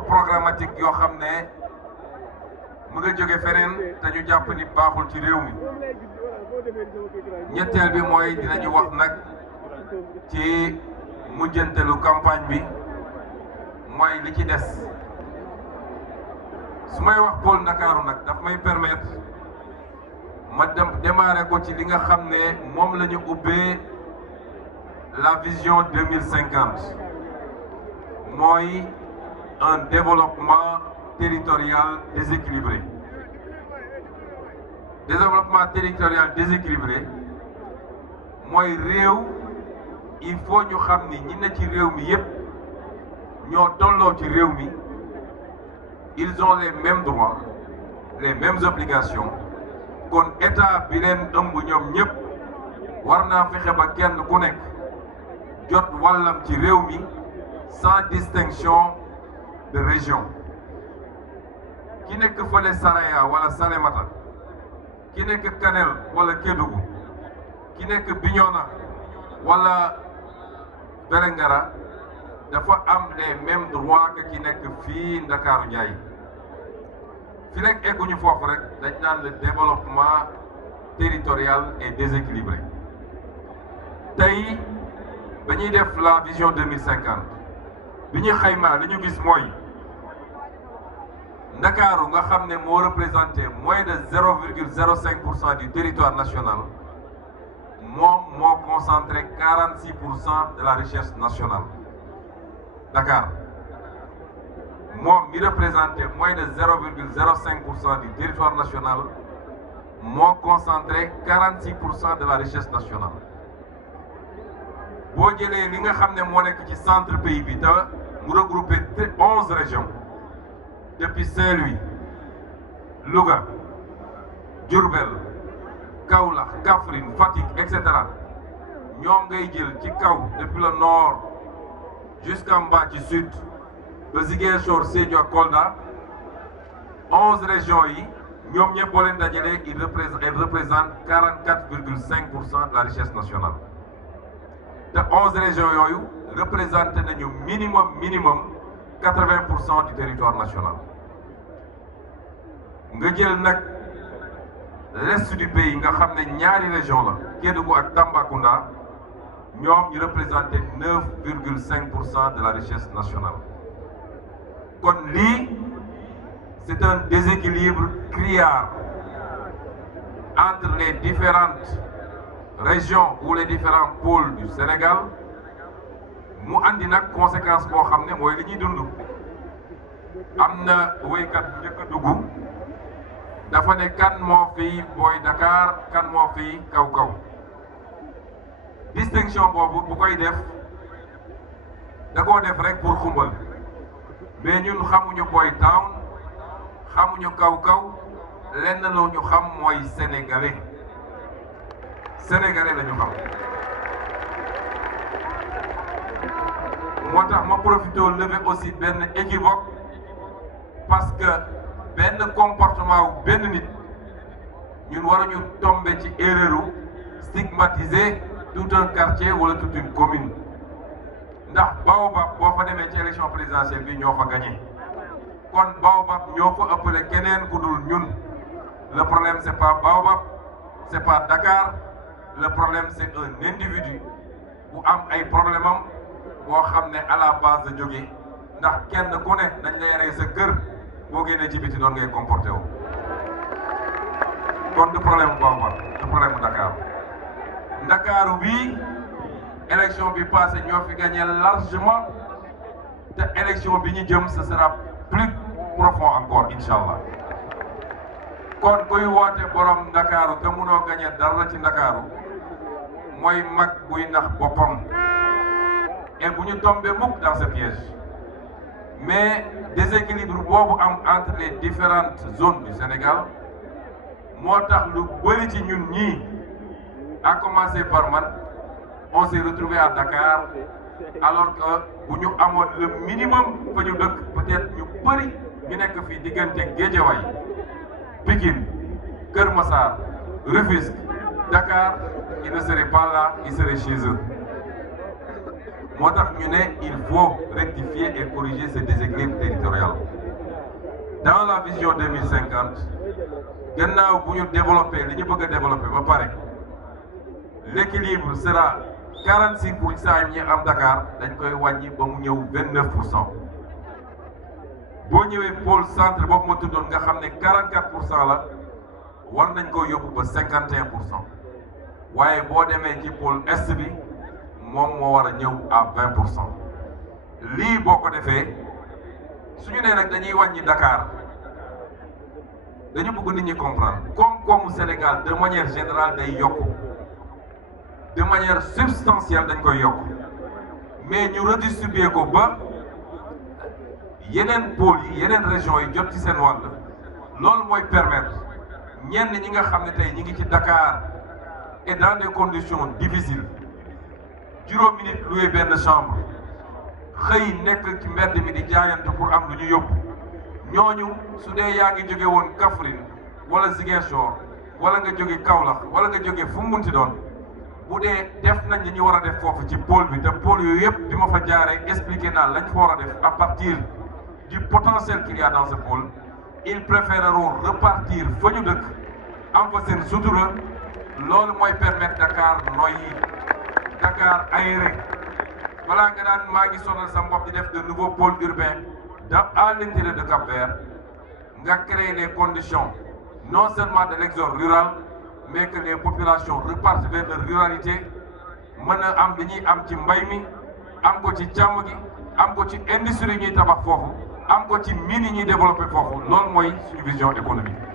offre programmatique yoo xam ne mu nga jóge feneen te ñu jàpp ni baaxul ci réew mi. ñetteel bi mooy dinañu wax nag ci mujjantelu campagne bi mooy li ci des su may wax pôle Ndakaaru nag daf may permettre ma démarrer ko ci li nga xam ne moom la ñu ubbee la vision 2050 mooy un développement territorial déséquilibré. Développement territorial déséquilibré mooy réew il faut ñu xam ni ñi ne ci réew mi yépp ñoo tolloo ci réew mi ils ont les mêmes droits les mêmes obligations kon état bi leen ëmb ñoom ñépp war naa fexe ba kenn ku nekk jot wàllam ci réew mi sans distinction de région ki nekk fële Saraya wala Salémata ki nekk Kanel wala Kédougou ki nekk Bignona wala Vélingara dafa am les mêmes droits que ki nekk fii Ndakaaru Njaay fi nekk egguñu foofu rek dañ naan le développement territorial est déséquilibré tey ba ñuy def la vision 2050 bi ñu xaymaa li ñu gis mooy Ndakaaru nga xam ne moo représenté moins de 0,05% du territoire national moom moo concentré 46% de la richesse nationale Dakar moom mi représenté moins de 0,05% du territoire national moo concentré 46% de la richesse nationale boo jëlee li nga xam ne moo nekk ci centre pays bi te mu regroupé 11 régions depuis Saint-Louis Louga Diourbel Kaolack Kaffrine Fatick etc. ñoom ngay jël ci kaw depuis le nord jusqu'en bas ci sud ba Ziguinchor Sédhiou ak Kolda 11 régions yi ñoom ñëpp boo leen dajalee ils représentent 44,5% de la richesse nationale te 11 régions yooyu représenté nañu minimum 80% du territoire national nga jël nag l'est du pays nga xam ne ñaari région la Kédougou ak Tambacounda ñoom ñu représenté 9,5% de la richesse nationale kon lii c'est un déséquilibre criard entre les différentes régions ou les différents pôles du Sénégal mu andi nag conséquence boo xam ne mooy li ñuy dund am na woykat bu njëkk a dugg dafa ne kan moo fi booy Dakar kan moo fi kaw distinction boobu bu koy def da koo def rek pour xumbal mais ñun xamuñu boy town xamuñu kaw lenn loo ñu xam mooy sénégalais la ñu xam moo tax ma profité lever aussi benn équivoque parce que benn comportement wu benn nit ñun waruñu tomber ci erreur stigmatiser tout un quartier wala toute une commune ndax Baobab boo fa demee ci élection présidentielle bi ñoo fa gagné kon Baobab ñoo fa ëppale keneen ku dul ñun le problème c'est pas Baobab c'est pas Dakar le problème c'est un individu bu am ay problème am boo xam ne à la base de jóge ndax kenn ku ne dañ lay rey sa kër boo génnee ci biti doon ngay comporté wu kon du problème Baobab du problème Dakar Ndakaaru bii élection bi passé ñoo fi gagné largement te élection bi ñu jëm ce sera plus profond encore inch'Allah kon kuy woote borom Ndakaaru te munoo gagné dara ci Ndakaaru mooy mag buy nax boppam et bu ñu tombé mukk dans ce piège mais déséquilibre boobu am entre les différentes zones du Sénégal moo tax lu bëri ci ñun ñii à commencer par man on s'est retrouvé à Dakar alors que bu ñu amoon le minimum fa ñu dëkk peut-être ñu bëri ñu nekk fii diggante Guédiawaye Pikine Kër Massar Rufisque Dakar ils ne seraient pas là ils seraient chez eux moo tax ñu ne il faut rectifier et corriger ce déséquilibre territorial. Dans la vision 2050 gannaaw bu ñu développé li ñu bëgg a développé ba pare l'équilibre sera 46% yi ñi am Dakar dañ koy wàññi ba mu ñëw 29%. boo ñëwee pôle centre boobu ma tuddoon nga xam ne 44% la war nañ ko yóbbu ba 51%. waaye boo demee ci pôle est bi moom moo war a ñëw à 20%. lii boo ko defee suñu nee nag dañuy wàññi Dakar dañu bëgg nit ñi comprendre koom-koomu Sénégal de manière générale day yokku de manière substantielle dañ koy yokk mais ñu redistribuer ko ba yeneen pôles yi yeneen régions yi jot ci seen wàll loolu mooy permettre ñenn ñi nga xam ne tey ñi ngi ci Dakar et dans des conditions difficiles juróomi nit loué benn chambre xëy nekk ci mbedd mi di jaayante pour am lu ñu yóbbu ñooñu su dee yaa ngi jóge woon Kaffrine wala Ziguinchor wala nga jóge Kaolack wala nga jóge fu mu munti doon bu dee def nañ li ñu war a def foofu ci pôle bi te pôle yooyu yëpp bi ma fa jaaree expliqué naa lañ fa war a def à partir du potentiel qu'il y a dans ce pôle ils préféreront repartir fa ñu dëkk am fa seen sutura loolu mooy permettre Dakar noyyi Dakar aéré balaa nga naan maa ngi sonal sa bopp di def de nouveaux pôles urbains à l'intérieur de Cap-Vert nga créer les conditions non seulement de l'exode rural mais que les populations repartent vers leur ruralité mën a am li ñuy am ci mbay mi am ko ci càmm gi am ko ci industrie ñuy tabax foofu am ko ci mine yi ñuy développé foofu loolu mooy suñu vision économique.